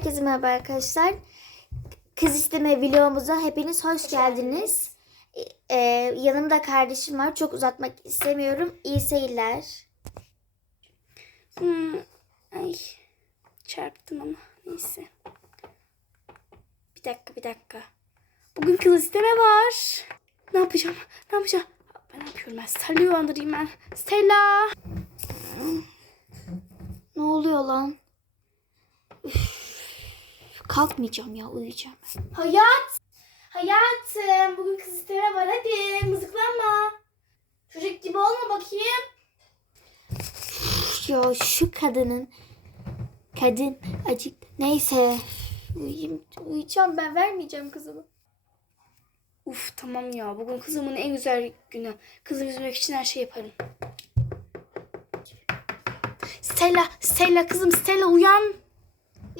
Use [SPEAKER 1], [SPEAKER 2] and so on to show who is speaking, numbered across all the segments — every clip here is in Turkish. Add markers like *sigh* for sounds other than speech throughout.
[SPEAKER 1] Herkese merhaba arkadaşlar. Kız isteme vlogumuza hepiniz hoş geldiniz. Ee, yanımda kardeşim var. Çok uzatmak istemiyorum. İyi seyirler.
[SPEAKER 2] Hmm, ay çarptım ama neyse. Bir dakika bir dakika. Bugün kız isteme var. Ne yapacağım? Ne yapacağım? Ben ne yapıyorum ben? Stella'yı uyandırayım ben. Stella!
[SPEAKER 1] Ne oluyor lan? Üf, kalkmayacağım ya uyuyacağım.
[SPEAKER 2] Hayat! Hayatım bugün kız isteme var hadi mızıklanma. Çocuk gibi olma bakayım.
[SPEAKER 1] Ya şu kadının kadın acık neyse uyuyayım, uyuyacağım ben vermeyeceğim kızımı.
[SPEAKER 2] Uf tamam ya bugün kızımın en güzel günü. Kızımı üzmek için her şey yaparım. Stella, Stella kızım Stella uyan.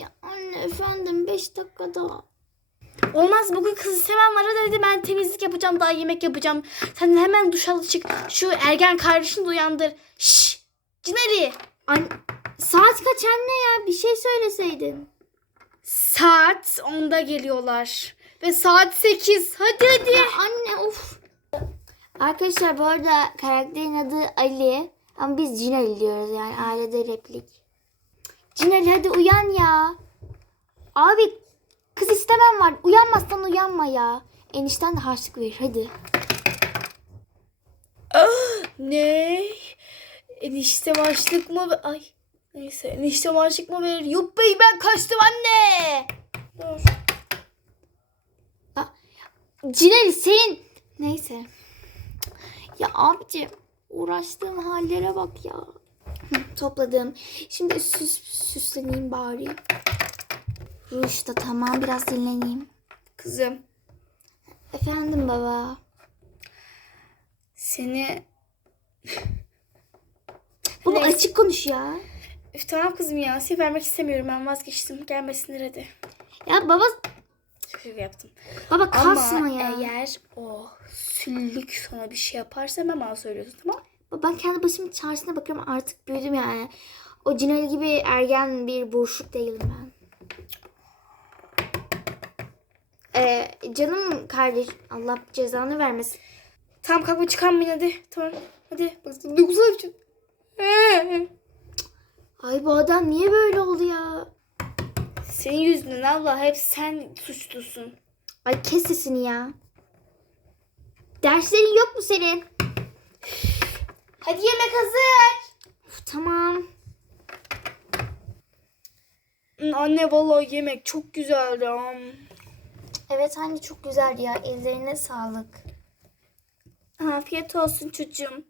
[SPEAKER 1] Ya anne efendim 5 dakikada.
[SPEAKER 2] Olmaz bugün kız istemem var hadi ben temizlik yapacağım daha yemek yapacağım. Sen hemen duş al çık. Şu ergen kardeşini de uyandır. Şşş. Cinali.
[SPEAKER 1] An Saat kaç anne ya? Bir şey söyleseydin.
[SPEAKER 2] Saat 10'da geliyorlar. Ve saat 8. Hadi hadi.
[SPEAKER 1] Anne of. Arkadaşlar bu arada karakterin adı Ali. Ama biz Cinali diyoruz yani ailede replik. Cinali hadi uyan ya. Abi kız istemem var. Uyanmazsan uyanma ya. Enişten de harçlık verir hadi.
[SPEAKER 2] Ne? Enişte başlık mı? Ay. Neyse enişte başlık mı verir? Yuppi ben kaçtım anne. Dur.
[SPEAKER 1] Cinali senin... Neyse. Ya abicim uğraştığım hallere bak ya. *laughs* Topladım. Şimdi süs, süsleneyim bari. Ruj da tamam biraz dinleneyim.
[SPEAKER 2] Kızım
[SPEAKER 1] Efendim baba.
[SPEAKER 2] seni... *laughs*
[SPEAKER 1] Bunu
[SPEAKER 2] Neyse.
[SPEAKER 1] açık konuş ya.
[SPEAKER 2] Üf tamam kızım ya seni vermek istemiyorum ben vazgeçtim. Gelmesinler hadi.
[SPEAKER 1] Ya baba
[SPEAKER 2] Şaka yaptım.
[SPEAKER 1] baba kasma
[SPEAKER 2] Ama
[SPEAKER 1] ya.
[SPEAKER 2] eğer o süllük sana bir şey yaparsa hemen bana söylüyorsun tamam
[SPEAKER 1] Ben kendi başımın çaresine bakıyorum artık büyüdüm yani. O Cinali gibi ergen bir burşuk değilim ben. Ee, canım kardeş Allah cezanı vermesin.
[SPEAKER 2] Tamam kalkma çıkarmayın hadi. Tamam hadi. Duygusal için.
[SPEAKER 1] Ay bu adam niye böyle oldu ya?
[SPEAKER 2] Senin yüzünden Allah hep sen suçlusun.
[SPEAKER 1] Ay kes sesini ya. Derslerin yok mu senin?
[SPEAKER 2] Hadi yemek hazır.
[SPEAKER 1] Uf, tamam.
[SPEAKER 2] Anne vallahi yemek çok güzeldi. am.
[SPEAKER 1] Evet anne çok güzeldi ya. Ellerine sağlık.
[SPEAKER 2] Afiyet olsun çocuğum.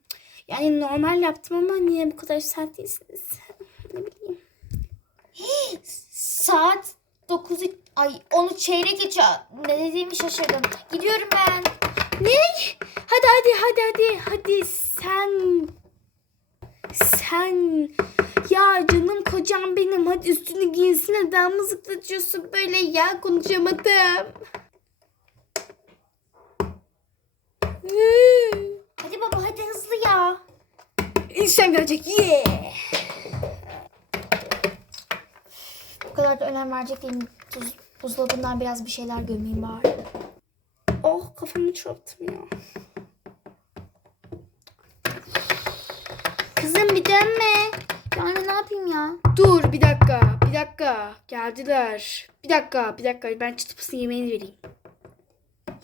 [SPEAKER 2] Yani normal yaptım ama niye bu kadar sert değilsiniz? Ne bileyim. *gasps*
[SPEAKER 1] Saat 9'u ay onu çeyrek geçiyor. Ne dediğimi şaşırdım. Gidiyorum ben.
[SPEAKER 2] Ne? Hadi hadi hadi hadi. Hadi sen. Sen. Ya canım kocam benim. Hadi üstünü giyinsin. Neden mızıklatıyorsun böyle ya? Konuşamadım.
[SPEAKER 1] Hadi baba hadi hızlı ya.
[SPEAKER 2] İnsan gelecek. Yeah.
[SPEAKER 1] Bu kadar da önem verecek değilim. Buz, buzdolabından biraz bir şeyler gömeyim bari.
[SPEAKER 2] Oh kafamı çarptım ya.
[SPEAKER 1] Kızım bir dönme. Ya anne ne yapayım ya?
[SPEAKER 2] Dur bir dakika. Bir dakika. Geldiler. Bir dakika. Bir dakika. Ben çıtıpısın yemeğini vereyim.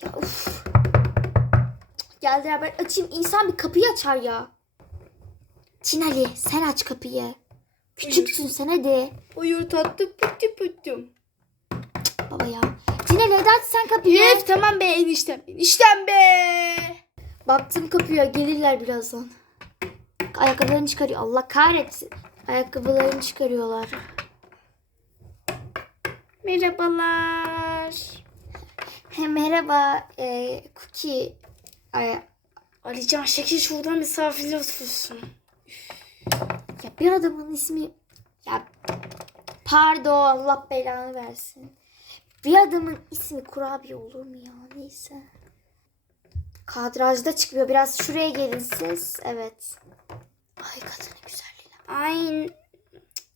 [SPEAKER 1] Ya uf. Geldiler ben açayım. İnsan bir kapıyı açar ya. Çinali sen aç kapıyı. Küçüksün sen hadi.
[SPEAKER 2] Buyur tatlı pıtı pıtım.
[SPEAKER 1] Baba ya. Hadi aç sen kapıyı.
[SPEAKER 2] Üf tamam be eniştem. Eniştem be.
[SPEAKER 1] Baktım kapıya gelirler birazdan. Ayakkabılarını çıkarıyor. Allah kahretsin. Ayakkabılarını çıkarıyorlar.
[SPEAKER 2] Merhabalar.
[SPEAKER 1] He, merhaba e, Cookie. Ay,
[SPEAKER 2] Alican şekil şuradan misafir olsun.
[SPEAKER 1] ya bir adamın ismi ya pardon Allah belanı versin. Bir adamın ismi kurabiye olur mu ya neyse. Kadrajda çıkıyor. Biraz şuraya gelin siz. Evet. Ay kadının güzelliğine.
[SPEAKER 2] Ay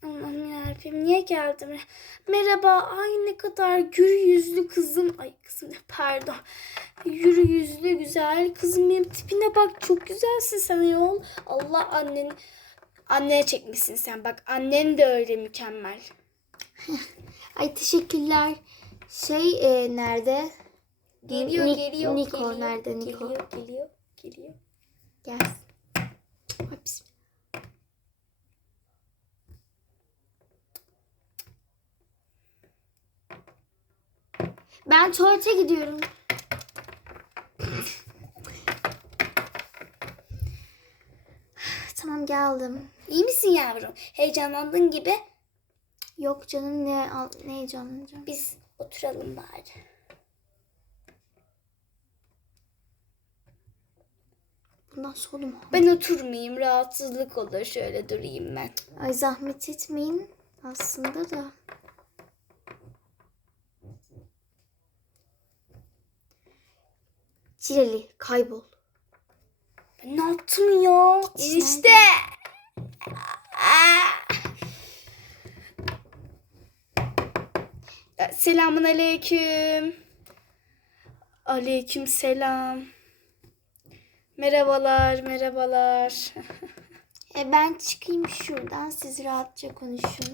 [SPEAKER 2] Allah'ım yarabbim niye geldim? Merhaba. Ay ne kadar gür yüzlü kızım. Ay kızım ne pardon. Yürü yüzlü güzel kızım benim tipine bak çok güzelsin sen yol. Allah annen anneye çekmişsin sen bak annen de öyle mükemmel. *laughs*
[SPEAKER 1] Ay teşekkürler. Şey e, nerede?
[SPEAKER 2] Geliyor
[SPEAKER 1] Ni-
[SPEAKER 2] geliyor.
[SPEAKER 1] Niko
[SPEAKER 2] geliyor,
[SPEAKER 1] nerede Niko?
[SPEAKER 2] Geliyor geliyor geliyor.
[SPEAKER 1] Gel. Ay, bis- Ben tuvalete gidiyorum. tamam geldim.
[SPEAKER 2] İyi misin yavrum? Heyecanlandın gibi.
[SPEAKER 1] Yok canım ne al- ne heyecanlanacağım.
[SPEAKER 2] Biz oturalım bari.
[SPEAKER 1] Bundan sonra mu?
[SPEAKER 2] Ben oturmayayım. Rahatsızlık olur. Şöyle durayım ben.
[SPEAKER 1] Ay zahmet etmeyin aslında da. Çileli kaybol.
[SPEAKER 2] Ben ne yaptım ya? İşte. Selamun aleyküm. Aleyküm selam. Merhabalar, merhabalar. *laughs*
[SPEAKER 1] E ben çıkayım şuradan siz rahatça konuşun.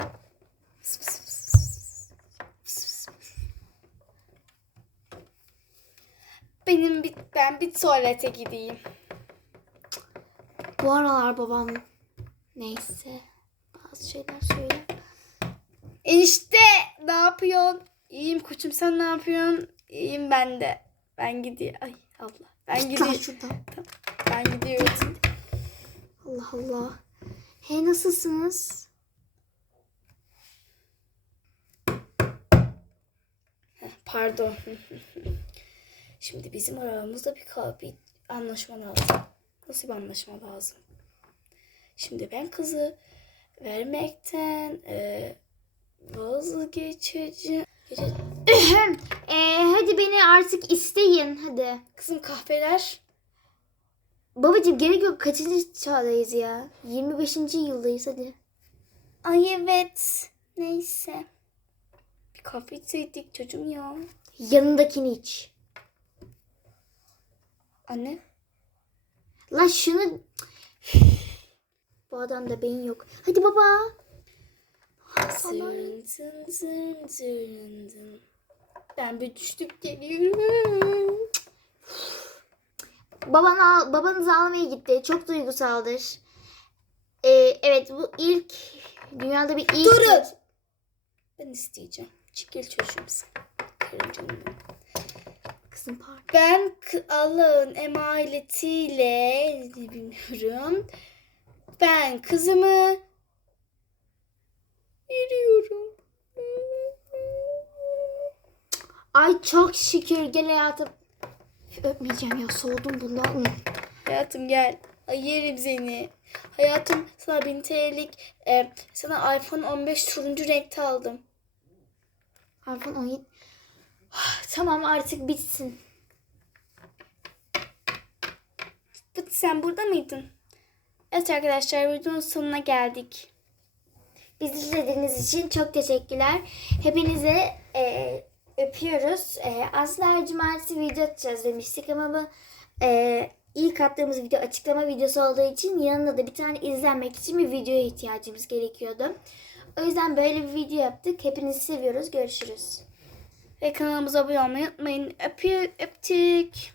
[SPEAKER 2] Benim bir, ben bir tuvalete gideyim.
[SPEAKER 1] Bu aralar babam neyse bazı şeyler söyler.
[SPEAKER 2] Enişte ne yapıyorsun? İyiyim koçum sen ne yapıyorsun? İyiyim ben de. Ben gidiyorum. Ay abla. Ben
[SPEAKER 1] Git
[SPEAKER 2] gidiyorum.
[SPEAKER 1] şuradan.
[SPEAKER 2] Ben gidiyorum.
[SPEAKER 1] Allah Allah. Hey nasılsınız?
[SPEAKER 2] Pardon. *laughs* Şimdi bizim aramızda bir, bir anlaşma lazım. Nasıl bir anlaşma lazım? Şimdi ben kızı vermekten e, vazgeçeceğim. Gece-
[SPEAKER 1] E, hadi beni artık isteyin hadi.
[SPEAKER 2] Kızım kahveler.
[SPEAKER 1] Babacım gerek yok kaçıncı çağdayız ya? 25. yıldayız hadi.
[SPEAKER 2] Ay evet. Neyse. Bir kahve içseydik çocuğum ya.
[SPEAKER 1] Yanındakini iç.
[SPEAKER 2] Anne.
[SPEAKER 1] Lan şunu... Bu adamda beyin yok. Hadi baba. Sana-
[SPEAKER 2] zın zın zırın zın. Ben bir düştük geliyorum.
[SPEAKER 1] Baban al, babanız almaya gitti. Çok duygusaldır. Ee, evet bu ilk dünyada bir ilk.
[SPEAKER 2] Durun. Ben isteyeceğim. Çık gel çocuğum sen.
[SPEAKER 1] Kızım pardon.
[SPEAKER 2] Ben Allah'ın emanetiyle bilmiyorum. Ben kızımı veriyorum.
[SPEAKER 1] Ay çok şükür gel hayatım. Öpmeyeceğim ya soğudum bundan.
[SPEAKER 2] Hayatım gel. Ay yerim seni. Hayatım sana 1000 TL'lik e, sana iPhone 15 turuncu renkte aldım.
[SPEAKER 1] iPhone 17. Tamam artık bitsin.
[SPEAKER 2] Bu- Sen burada mıydın? Evet arkadaşlar videonun sonuna geldik.
[SPEAKER 1] Bizi izlediğiniz için çok teşekkürler. Hepinize e, öpüyoruz. E, Aslı cumartesi video atacağız demiştik ama bu e, ilk attığımız video açıklama videosu olduğu için yanında da bir tane izlenmek için bir videoya ihtiyacımız gerekiyordu. O yüzden böyle bir video yaptık. Hepinizi seviyoruz. Görüşürüz.
[SPEAKER 2] Ve kanalımıza abone olmayı unutmayın. Öpüyor, öptük.